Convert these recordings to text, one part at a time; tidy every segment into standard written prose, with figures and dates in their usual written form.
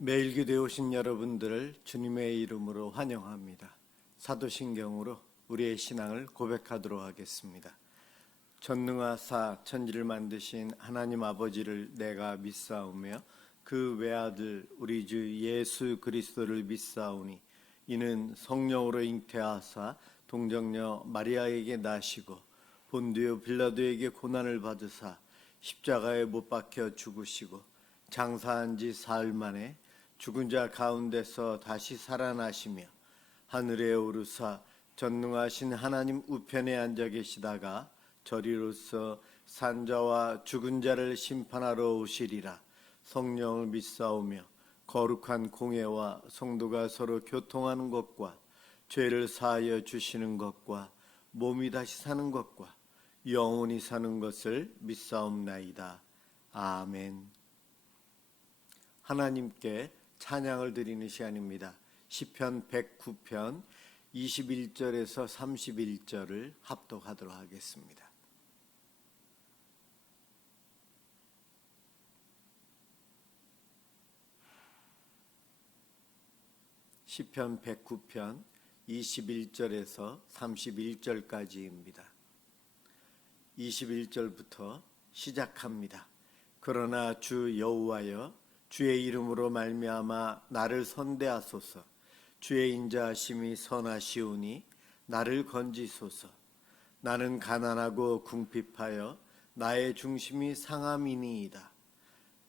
매일 교대에 오신 여러분들을 주님의 이름으로 환영합니다. 사도신경으로 우리의 신앙을 고백하도록 하겠습니다. 전능하사 천지를 만드신 하나님 아버지를 내가 믿사오며 그 외아들 우리 주 예수 그리스도를 믿사오니 이는 성령으로 잉태하사 동정녀 마리아에게 나시고 본디오 빌라도에게 고난을 받으사 십자가에 못 박혀 죽으시고 장사한 지 사흘 만에 죽은 자 가운데서 다시 살아나시며 하늘에 오르사 전능하신 하나님 우편에 앉아 계시다가 저리로서 산자와 죽은 자를 심판하러 오시리라. 성령을 믿사오며 거룩한 공예와 성도가 서로 교통하는 것과 죄를 사하여 주시는 것과 몸이 다시 사는 것과 영원히 사는 것을 믿사옵나이다. 아멘. 하나님께 찬양을 드리는 시간입니다. 시편 109편 21절에서 31절을 합독하도록 하겠습니다. 시편 109편 21절에서 31절까지입니다. 21절부터 시작합니다. 그러나 주 여호와여 주의 이름으로 말미암아 나를 선대하소서. 주의 인자하심이 선하시오니 나를 건지소서. 나는 가난하고 궁핍하여 나의 중심이 상함이니이다.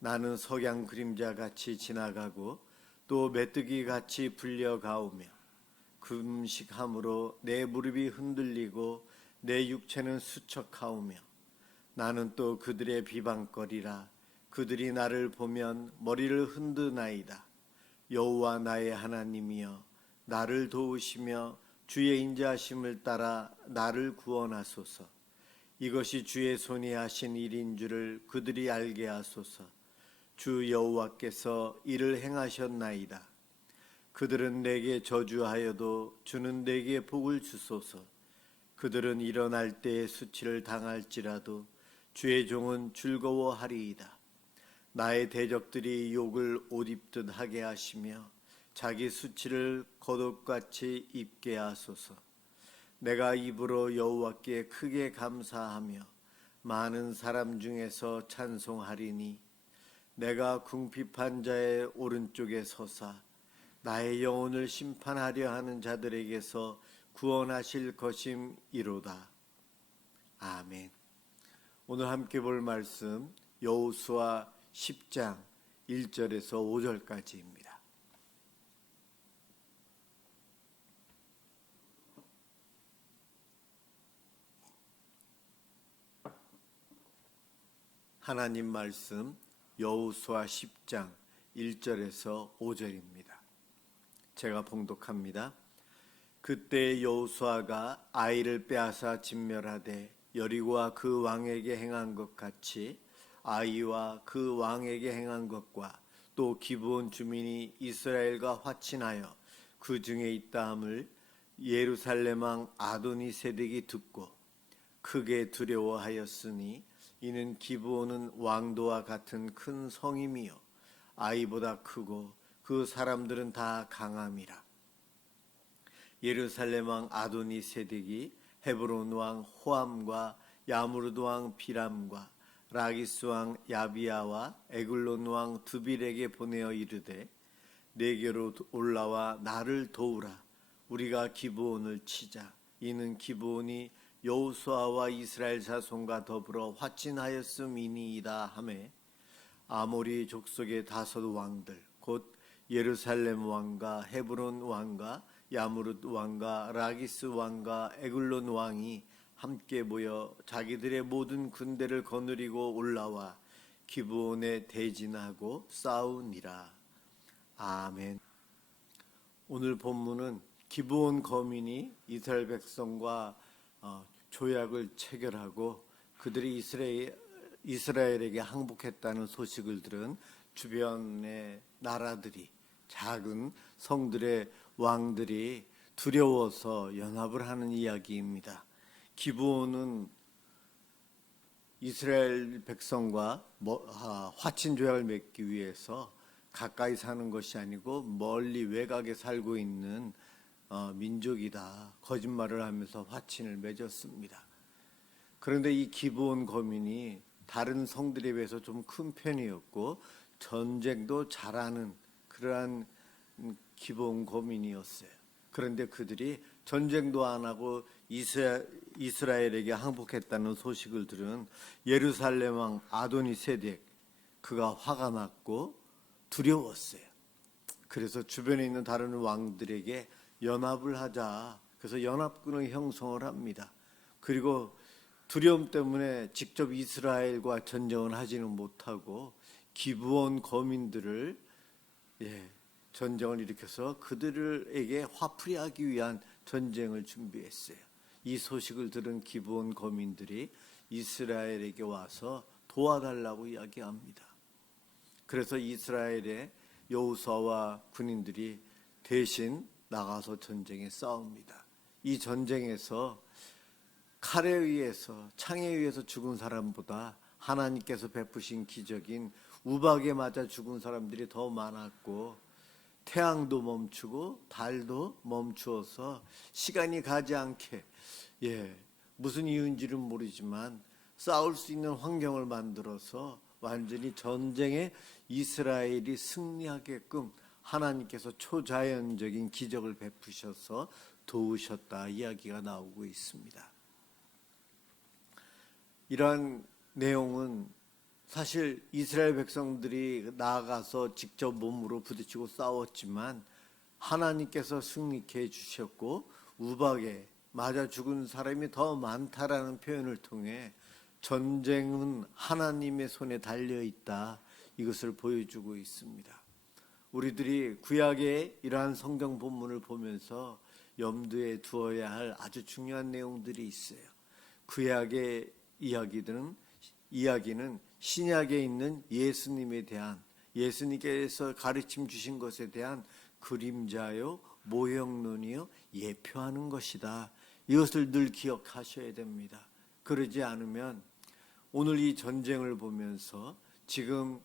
나는 석양 그림자같이 지나가고 또 메뚜기같이 불려가오며 금식함으로 내 무릎이 흔들리고 내 육체는 수척하오며 나는 또 그들의 비방거리라. 그들이 나를 보면 머리를 흔드나이다. 여호와 나의 하나님이여 나를 도우시며 주의 인자하심을 따라 나를 구원하소서. 이것이 주의 손이 하신 일인 줄을 그들이 알게 하소서. 주 여호와께서 이를 행하셨나이다. 그들은 내게 저주하여도 주는 내게 복을 주소서. 그들은 일어날 때에 수치를 당할지라도 주의 종은 즐거워하리이다. 나의 대적들이 욕을 옷 입듯 하게 하시며 자기 수치를 겉옷같이 입게 하소서. 내가 입으로 여호와께 크게 감사하며 많은 사람 중에서 찬송하리니 내가 궁핍한 자의 오른쪽에 서사 나의 영혼을 심판하려 하는 자들에게서 구원하실 것임이로다. 아멘. 오늘 함께 볼 말씀 여호수아 10장 1절에서 5절까지입니다. 하나님 말씀 여호수아 10장 1절에서 5절입니다. 제가 봉독합니다. 그때 여호수아가 아이를 빼앗아 진멸하되 여리고와 그 왕에게 행한 것 같이 아이와 그 왕에게 행한 것과 또 기브온 주민이 이스라엘과 화친하여 그 중에 있다함을 예루살렘 왕 아도니세덱이 듣고 크게 두려워하였으니 이는 기브온은 왕도와 같은 큰 성임이요 아이보다 크고 그 사람들은 다 강함이라. 예루살렘 왕 아도니세덱이 헤브론 왕 호암과 야무르드 왕 비람과 라기스 왕 야비야와 에글론 왕 드빌에게 보내어 이르되 내게로 올라와 나를 도우라. 우리가 기브온을 치자. 이는 기브온이 여호수아와 이스라엘 자손과 더불어 화친하였음이니이다 하매 아모리 족속의 5 왕들 곧 예루살렘 왕과 헤브론 왕과 야무르드 왕과 라기스 왕과 에글론 왕이 함께 모여 자기들의 모든 군대를 거느리고 올라와 기브온에 대진하고 싸우니라. 아멘. 오늘 본문은 기브온 거민이 이스라엘 백성과 조약을 체결하고 그들이 이스라엘에게 항복했다는 소식을 들은 주변의 나라들이 작은 성들의 왕들이 두려워서 연합을 하는 이야기입니다. 기브온은 이스라엘 백성과 화친 조약을 맺기 위해서 가까이 사는 것이 아니고 멀리 외곽에 살고 있는 민족이다. 거짓말을 하면서 화친을 맺었습니다. 그런데 이 기브온 거민이 다른 성들에 비해서 좀 큰 편이었고 전쟁도 잘하는 그러한 기브온 거민이었어요. 그런데 그들이 전쟁도 안 하고 이스라엘에게 항복했다는 소식을 들은 예루살렘 왕 아도니세덱, 그가 화가 났고 두려웠어요. 그래서 주변에 있는 다른 왕들에게 연합을 하자. 그래서 연합군을 형성을 합니다. 그리고 두려움 때문에 직접 이스라엘과 전쟁을 하지는 못하고 기브온 거민들을 전쟁을 일으켜서 그들에게 화풀이하기 위한 전쟁을 준비했어요. 이 소식을 들은 기브온 거민들이 이스라엘에게 와서 도와달라고 이야기합니다. 그래서 이스라엘의 여호수아와 군인들이 대신 나가서 전쟁에 싸웁니다. 이 전쟁에서 칼에 의해서 창에 의해서 죽은 사람보다 하나님께서 베푸신 기적인 우박에 맞아 죽은 사람들이 더 많았고 태양도 멈추고 달도 멈추어서 시간이 가지 않게 무슨 이유인지는 모르지만 싸울 수 있는 환경을 만들어서 완전히 전쟁에 이스라엘이 승리하게끔 하나님께서 초자연적인 기적을 베푸셔서 도우셨다 이야기가 나오고 있습니다. 이러한 내용은 사실 이스라엘 백성들이 나아가서 직접 몸으로 부딪히고 싸웠지만 하나님께서 승리케 해주셨고 우박에 맞아 죽은 사람이 더 많다라는 표현을 통해 전쟁은 하나님의 손에 달려있다, 이것을 보여주고 있습니다. 우리들이 구약의 이러한 성경 본문을 보면서 염두에 두어야 할 아주 중요한 내용들이 있어요. 구약의 이야기는 신약에 있는 예수님에 대한, 예수님께서 가르침 주신 것에 대한 그림자요 모형론이요 예표하는 것이다. 이것을 늘 기억하셔야 됩니다. 그러지 않으면 오늘 이 전쟁을 보면서 지금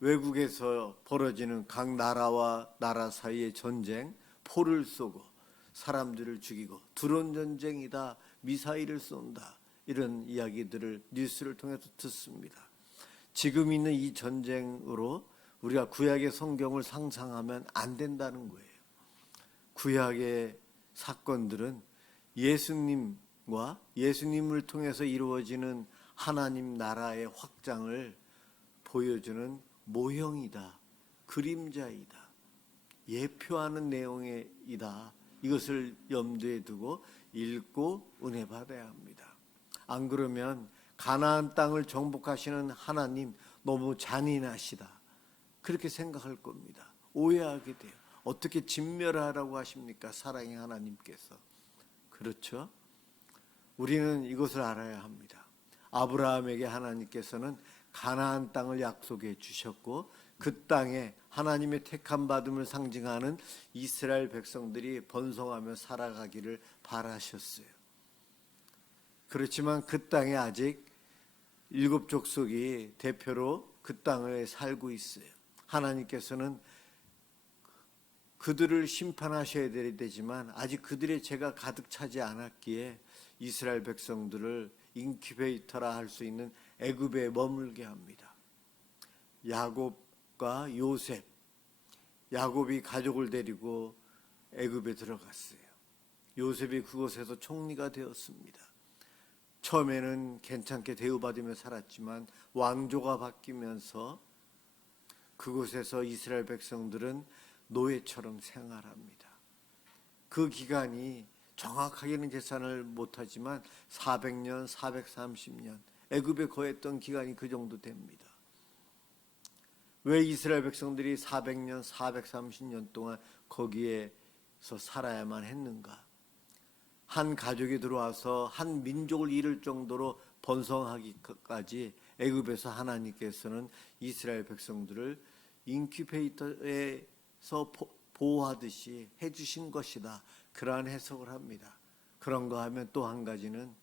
외국에서 벌어지는 각 나라와 나라 사이의 전쟁, 포를 쏘고 사람들을 죽이고 드론 전쟁이다, 미사일을 쏜다, 이런 이야기들을 뉴스를 통해서 듣습니다. 지금 있는 이 전쟁으로 우리가 구약의 성경을 상상하면 안 된다는 거예요. 구약의 사건들은 예수님과 예수님을 통해서 이루어지는 하나님 나라의 확장을 보여주는 모형이다, 그림자이다, 예표하는 내용이다. 이것을 염두에 두고 읽고 은혜 받아야 합니다. 안 그러면 가나안 땅을 정복하시는 하나님 너무 잔인하시다, 그렇게 생각할 겁니다. 오해하게 돼요. 어떻게 진멸하라고 하십니까? 사랑의 하나님께서. 그렇죠? 우리는 이것을 알아야 합니다. 아브라함에게 하나님께서는 가나안 땅을 약속해 주셨고 그 땅에 하나님의 택함 받음을 상징하는 이스라엘 백성들이 번성하며 살아가기를 바라셨어요. 그렇지만 그 땅에 아직 7 족속이 대표로 그 땅에 살고 있어요. 하나님께서는 그들을 심판하셔야 되지만 아직 그들의 죄가 가득 차지 않았기에 이스라엘 백성들을 인큐베이터라 할 수 있는 애굽에 머물게 합니다. 야곱과 요셉, 야곱이 가족을 데리고 애굽에 들어갔어요. 요셉이 그곳에서 총리가 되었습니다. 처음에는 괜찮게 대우받으며 살았지만 왕조가 바뀌면서 그곳에서 이스라엘 백성들은 노예처럼 생활합니다. 그 기간이 정확하게는 계산을 못하지만 400년, 430년, 애굽에 거했던 기간이 그 정도 됩니다. 왜 이스라엘 백성들이 400년, 430년 동안 거기에서 살아야만 했는가? 한 가족이 들어와서 한 민족을 이룰 정도로 번성하기까지 애굽에서 하나님께서는 이스라엘 백성들을 인큐베이터에서 보호하듯이 해주신 것이다, 그러한 해석을 합니다. 그런가 하면 또 한 가지는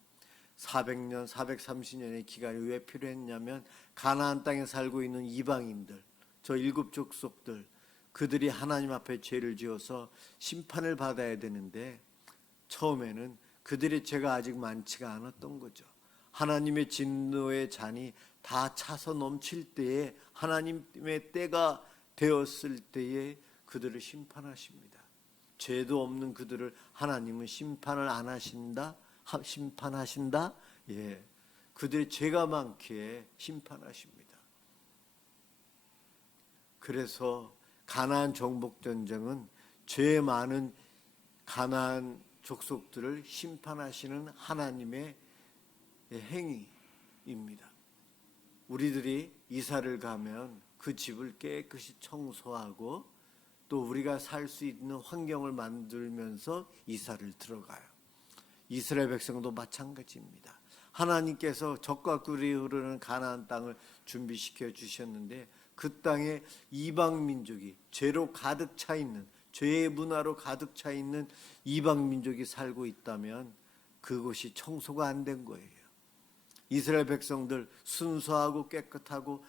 400년, 430년의 기간이 왜 필요했냐면 가나안 땅에 살고 있는 이방인들, 저 7족속들, 그들이 하나님 앞에 죄를 지어서 심판을 받아야 되는데 처음에는 그들의 죄가 아직 많지가 않았던 거죠. 하나님의 진노의 잔이 다 차서 넘칠 때에, 하나님의 때가 되었을 때에 그들을 심판하십니다. 죄도 없는 그들을 하나님은 심판을 안 하신다? 심판하신다? 예. 그들의 죄가 많기에 심판하십니다. 그래서 가나안 정복 전쟁은 죄 많은 가나안 족속들을 심판하시는 하나님의 행위입니다. 우리들이 이사를 가면 그 집을 깨끗이 청소하고 또 우리가 살 수 있는 환경을 만들면서 이사를 들어가요. 이스라엘 백성도 마찬가지입니다. 하나님께서 적과 꿀이 흐르는 가나안 땅을 준비시켜 주셨는데 그 땅에 이방 민족이, 죄로 가득 차 있는, 죄의 문화로 가득 차 있는 이방 민족이 살고 있다면 그곳이 청소가 안 된 거예요. 이스라엘 백성들 순수하고 깨끗하고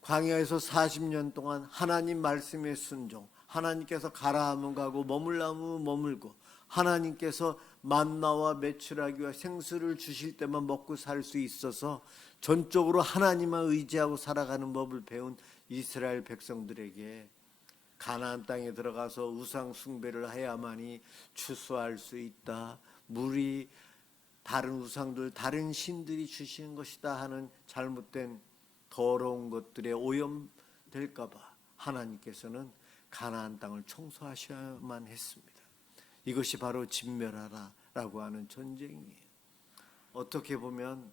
광야에서 40년 동안 하나님 말씀에 순종, 하나님께서 가라 하면 가고 머물라 하면 머물고, 하나님께서 만나와 메추라기와 생수를 주실 때만 먹고 살 수 있어서 전적으로 하나님만 의지하고 살아가는 법을 배운 이스라엘 백성들에게 가나안 땅에 들어가서 우상 숭배를 해야만이 추수할 수 있다, 물이 다른 우상들, 다른 신들이 주시는 것이다 하는 잘못된 더러운 것들에 오염될까 봐 하나님께서는 가나안 땅을 청소하셔야만 했습니다. 이것이 바로 진멸하라라고 하는 전쟁이에요. 어떻게 보면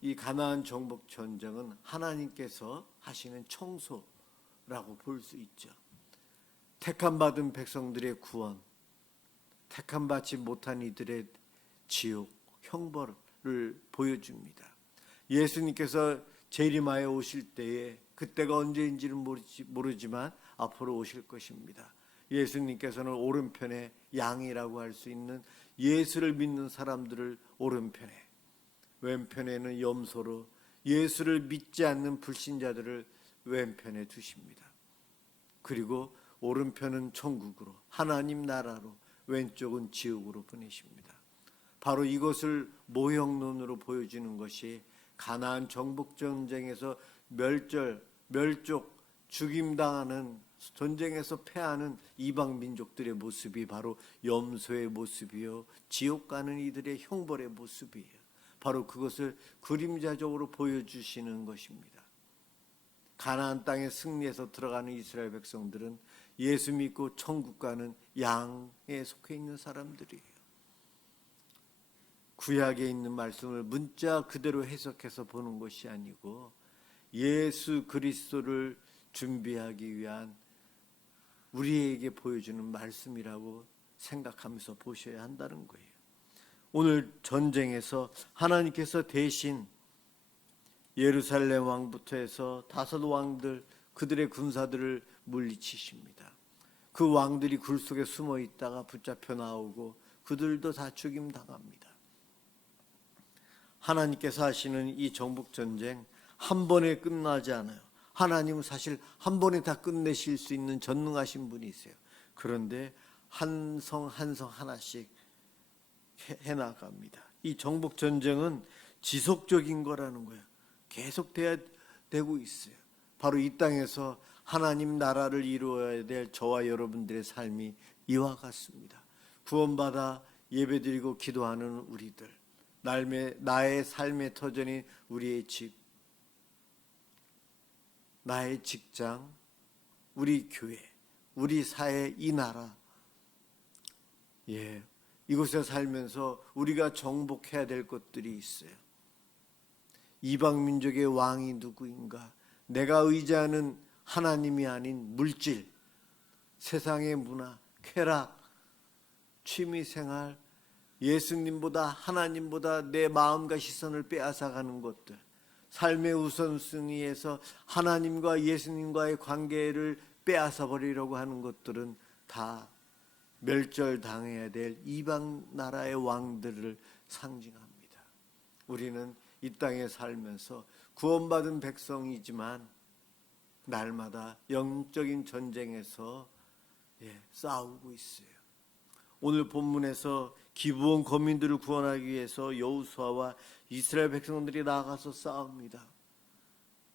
이 가나안 정복 전쟁은 하나님께서 하시는 청소라고 볼 수 있죠. 택함받은 백성들의 구원, 택함받지 못한 이들의 지옥, 형벌을 보여줍니다. 예수님께서 재림하여 오실 때에, 그때가 언제인지는 모르지만 앞으로 오실 것입니다. 예수님께서는 오른편에 양이라고 할 수 있는 예수를 믿는 사람들을 오른편에, 왼편에는 염소로 예수를 믿지 않는 불신자들을 왼편에 두십니다. 그리고 오른편은 천국으로, 하나님 나라로, 왼쪽은 지옥으로 보내십니다. 바로 이것을 모형론으로 보여주는 것이 가나안 정복 전쟁에서 멸족, 죽임당하는 전쟁에서 패하는 이방 민족들의 모습이 바로 염소의 모습이요, 지옥 가는 이들의 형벌의 모습이에요. 바로 그것을 그림자적으로 보여주시는 것입니다. 가나안 땅에 승리해서 들어가는 이스라엘 백성들은 예수 믿고 천국 가는 양에 속해 있는 사람들이에요. 구약에 있는 말씀을 문자 그대로 해석해서 보는 것이 아니고 예수 그리스도를 준비하기 위한 우리에게 보여주는 말씀이라고 생각하면서 보셔야 한다는 거예요. 오늘 전쟁에서 하나님께서 대신 예루살렘 왕부터 해서 5 왕들, 그들의 군사들을 물리치십니다. 그 왕들이 굴 속에 숨어 있다가 붙잡혀 나오고 그들도 다 죽임당합니다. 하나님께서 하시는 이 정복 전쟁 한 번에 끝나지 않아요. 하나님은 사실 한 번에 다 끝내실 수 있는 전능하신 분이세요. 그런데 한 성 한 성 하나씩 해나갑니다. 이 정복 전쟁은 지속적인 거라는 거예요. 계속돼야 되고 있어요. 바로 이 땅에서 하나님 나라를 이루어야 될 저와 여러분들의 삶이 이와 같습니다. 구원받아 예배드리고 기도하는 우리들, 나의 삶의 터전인 우리의 집, 나의 직장, 우리 교회, 우리 사회, 이 나라, 이곳에 살면서 우리가 정복해야 될 것들이 있어요. 이방 민족의 왕이 누구인가? 내가 의지하는 하나님이 아닌 물질, 세상의 문화, 쾌락, 취미생활, 예수님보다 하나님보다 내 마음과 시선을 빼앗아가는 것들, 삶의 우선순위에서 하나님과 예수님과의 관계를 빼앗아버리려고 하는 것들은 다 멸절당해야 될 이방 나라의 왕들을 상징합니다. 우리는 이 땅에 살면서 구원받은 백성이지만 날마다 영적인 전쟁에서 싸우고 있어요. 오늘 본문에서 기브온 거민들을 구원하기 위해서 여호수아와 이스라엘 백성들이 나아가서 싸웁니다.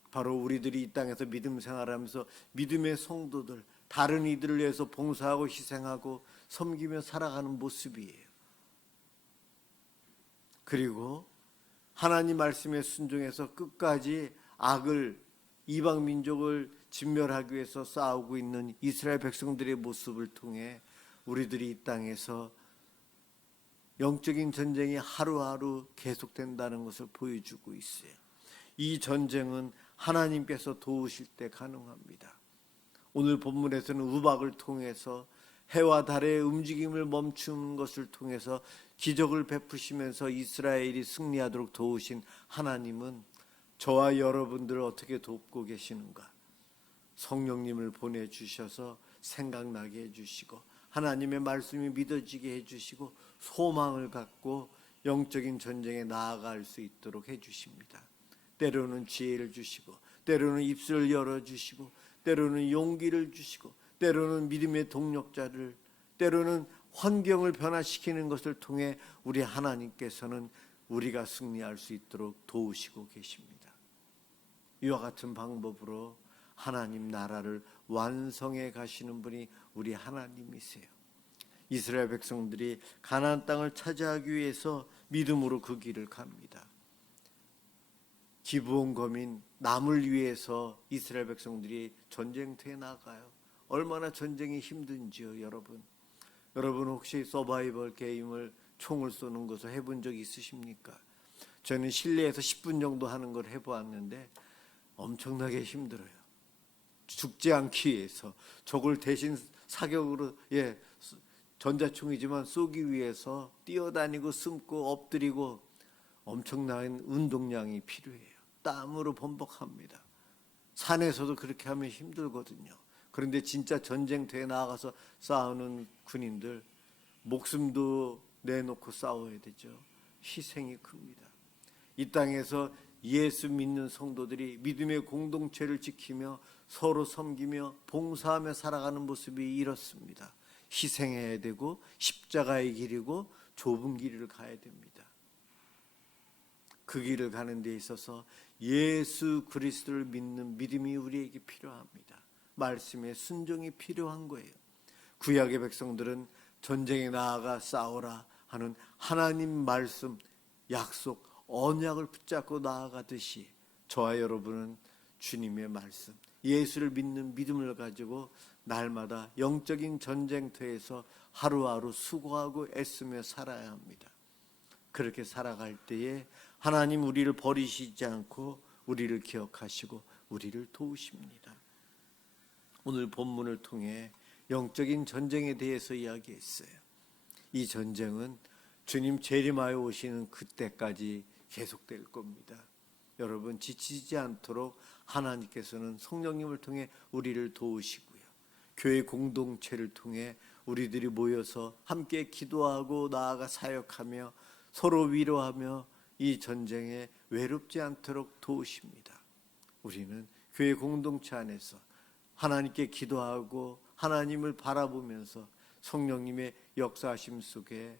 바로 우리들이 이 땅에서 믿음 생활하면서 믿음의 성도들, 다른 이들을 위해서 봉사하고 희생하고 섬기며 살아가는 모습이에요. 그리고 하나님 말씀에 순종해서 끝까지 악을, 이방 민족을 진멸하기 위해서 싸우고 있는 이스라엘 백성들의 모습을 통해 우리들이 이 땅에서 영적인 전쟁이 하루하루 계속된다는 것을 보여주고 있어요. 이 전쟁은 하나님께서 도우실 때 가능합니다. 오늘 본문에서는 우박을 통해서 해와 달의 움직임을 멈추는 것을 통해서 기적을 베푸시면서 이스라엘이 승리하도록 도우신 하나님은 저와 여러분들을 어떻게 돕고 계시는가? 성령님을 보내주셔서 생각나게 해주시고 하나님의 말씀이 믿어지게 해주시고 소망을 갖고 영적인 전쟁에 나아갈 수 있도록 해주십니다. 때로는 지혜를 주시고 때로는 입술을 열어주시고 때로는 용기를 주시고 때로는 믿음의 동력자를, 때로는 환경을 변화시키는 것을 통해 우리 하나님께서는 우리가 승리할 수 있도록 도우시고 계십니다. 이와 같은 방법으로 하나님 나라를 완성해 가시는 분이 우리 하나님이세요. 이스라엘 백성들이 가나안 땅을 차지하기 위해서 믿음으로 그 길을 갑니다. 기브온 거민 남을 위해서 이스라엘 백성들이 전쟁터에 나가요. 얼마나 전쟁이 힘든지요, 여러분. 여러분 혹시 서바이벌 게임을 총을 쏘는 것을 해본 적 있으십니까? 저는 실내에서 10분 정도 하는 걸 해보았는데 엄청나게 힘들어요. 죽지 않기 위해서 적을 대신 사격으로 전자총이지만 쏘기 위해서 뛰어다니고 숨고 엎드리고 엄청난 운동량이 필요해요. 땀으로 번복합니다. 산에서도 그렇게 하면 힘들거든요. 그런데 진짜 전쟁터에 나가서 싸우는 군인들 목숨도 내놓고 싸워야 되죠. 희생이 큽니다. 이 땅에서 예수 믿는 성도들이 믿음의 공동체를 지키며 서로 섬기며 봉사하며 살아가는 모습이 이렇습니다. 희생해야 되고 십자가의 길이고 좁은 길을 가야 됩니다. 그 길을 가는 데 있어서 예수 그리스도를 믿는 믿음이 우리에게 필요합니다. 말씀에 순종이 필요한 거예요. 구약의 백성들은 전쟁에 나아가 싸우라 하는 하나님 말씀, 약속, 언약을 붙잡고 나아가듯이 저와 여러분은 주님의 말씀, 예수를 믿는 믿음을 가지고 날마다 영적인 전쟁터에서 하루하루 수고하고 애쓰며 살아야 합니다. 그렇게 살아갈 때에 하나님 우리를 버리시지 않고 우리를 기억하시고 우리를 도우십니다. 오늘 본문을 통해 영적인 전쟁에 대해서 이야기했어요. 이 전쟁은 주님 재림하여 오시는 그때까지 계속될 겁니다. 여러분 지치지 않도록 하나님께서는 성령님을 통해 우리를 도우시고요. 교회 공동체를 통해 우리들이 모여서 함께 기도하고 나아가 사역하며 서로 위로하며 이 전쟁에 외롭지 않도록 도우십니다. 우리는 교회 공동체 안에서 하나님께 기도하고 하나님을 바라보면서 성령님의 역사하심 속에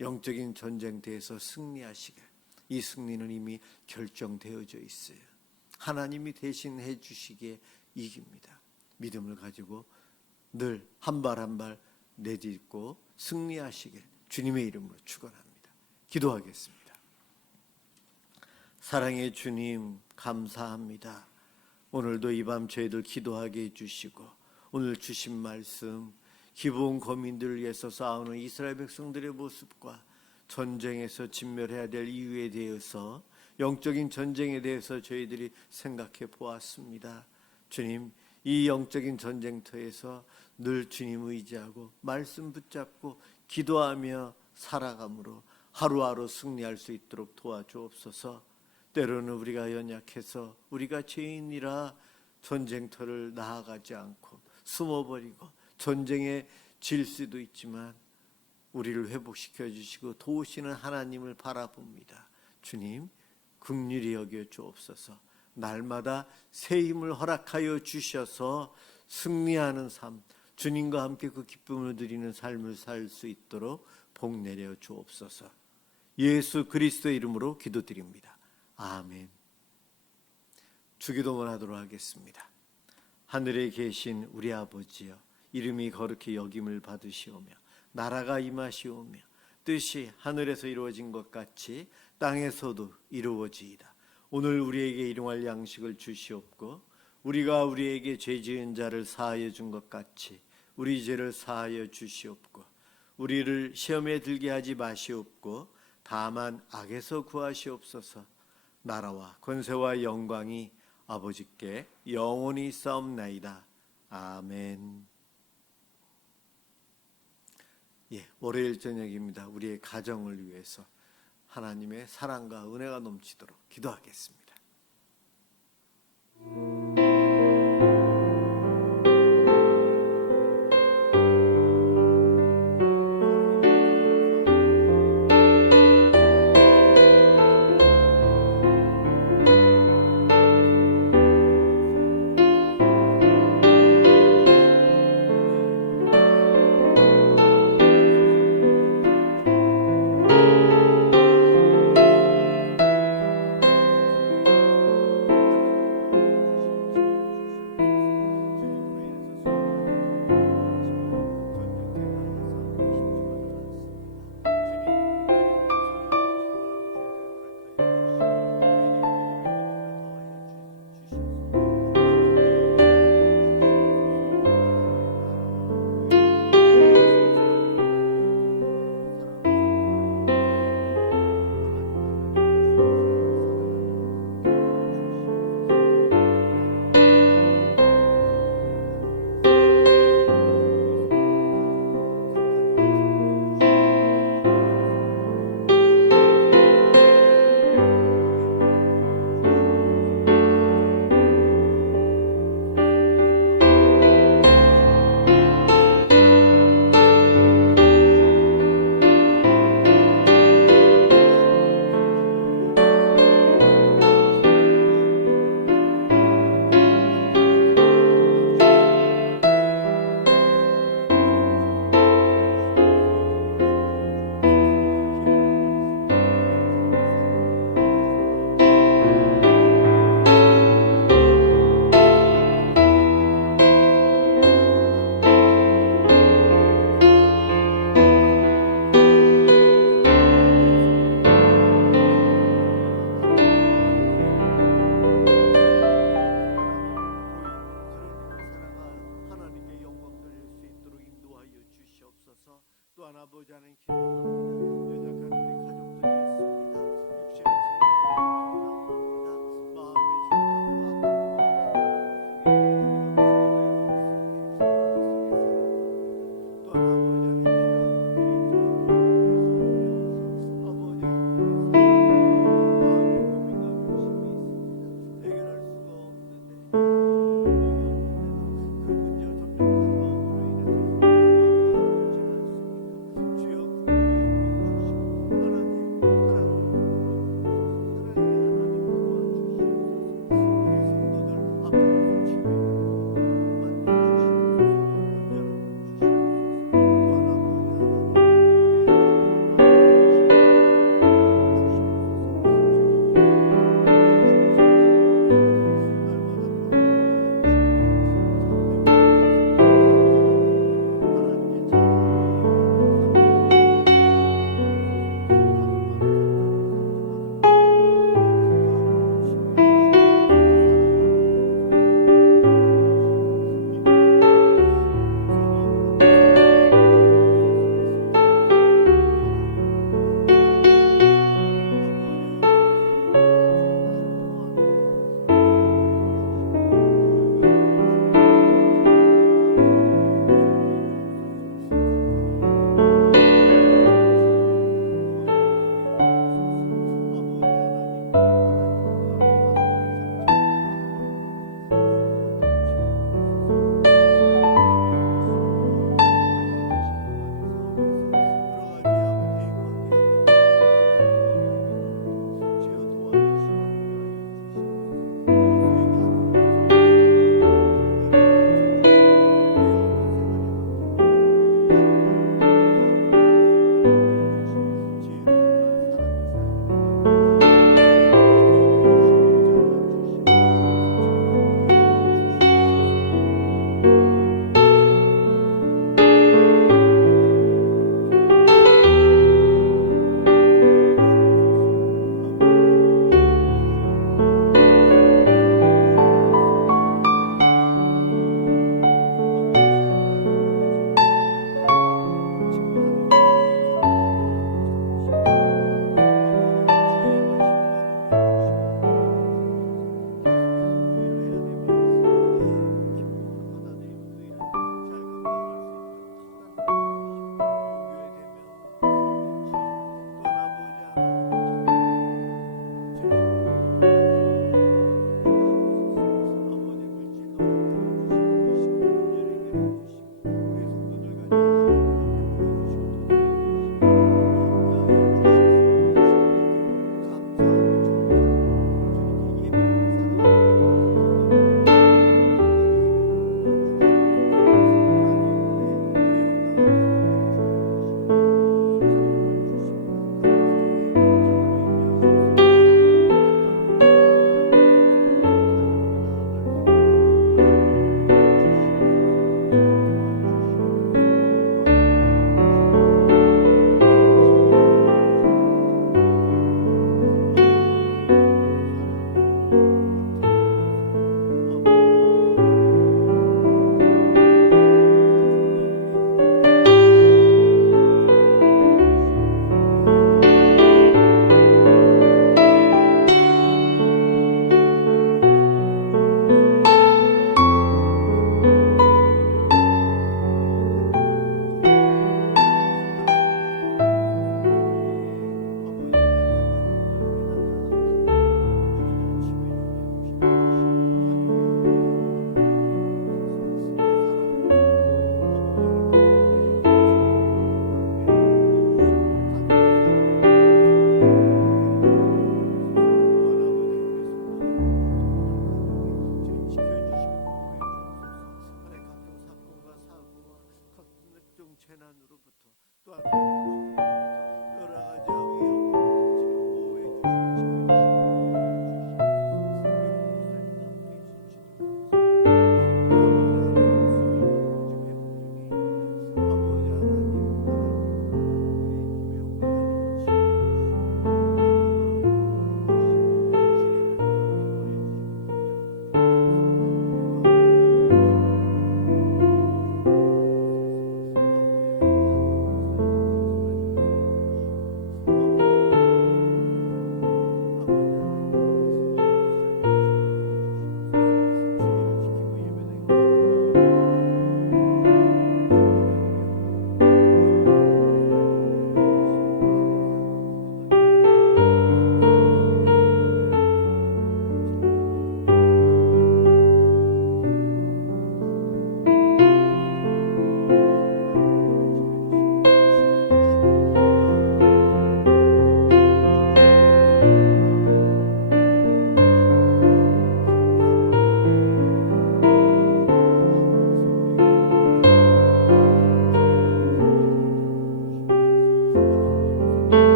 영적인 전쟁터에서 승리하시게, 이 승리는 이미 결정되어져 있어요. 하나님이 대신 해주시기에 이깁니다. 믿음을 가지고 늘 한 발 한 발 내딛고 승리하시길 주님의 이름으로 축원합니다. 기도하겠습니다. 사랑의 주님 감사합니다. 오늘도 이 밤 저희들 기도하게 해주시고 오늘 주신 말씀 기브온 거민들을 위해서 싸우는 이스라엘 백성들의 모습과 전쟁에서 진멸해야 될 이유에 대해서 영적인 전쟁에 대해서 저희들이 생각해 보았습니다. 주님, 이 영적인 전쟁터에서 늘 주님 의지하고 말씀 붙잡고 기도하며 살아감으로 하루하루 승리할 수 있도록 도와주옵소서. 때로는 우리가 연약해서 우리가 죄인이라 전쟁터를 나아가지 않고 숨어버리고 전쟁에 질 수도 있지만 우리를 회복시켜 주시고 도우시는 하나님을 바라봅니다. 주님, 긍휼히 여겨 주옵소서. 날마다 새 힘을 허락하여 주셔서 승리하는 삶, 주님과 함께 그 기쁨을 누리는 삶을 살 수 있도록 복 내려 주옵소서. 예수 그리스도의 이름으로 기도드립니다. 아멘. 주기도문 하도록 하겠습니다. 하늘에 계신 우리 아버지여, 이름이 거룩히 여김을 받으시오며 나라가 임하시오며 뜻이 하늘에서 이루어진 것 같이 땅에서도 이루어지이다. 오늘 우리에게 일용할 양식을 주시옵고 우리가 우리에게 죄 지은 자를 사하여 준 것 같이 우리 죄를 사하여 주시옵고 우리를 시험에 들게 하지 마시옵고 다만 악에서 구하시옵소서. 나라와 권세와 영광이 아버지께 영원히 있사옵나이다. 아멘. 월요일 저녁입니다. 우리의 가정을 위해서 하나님의 사랑과 은혜가 넘치도록 기도하겠습니다. 또 하나 보자는 기도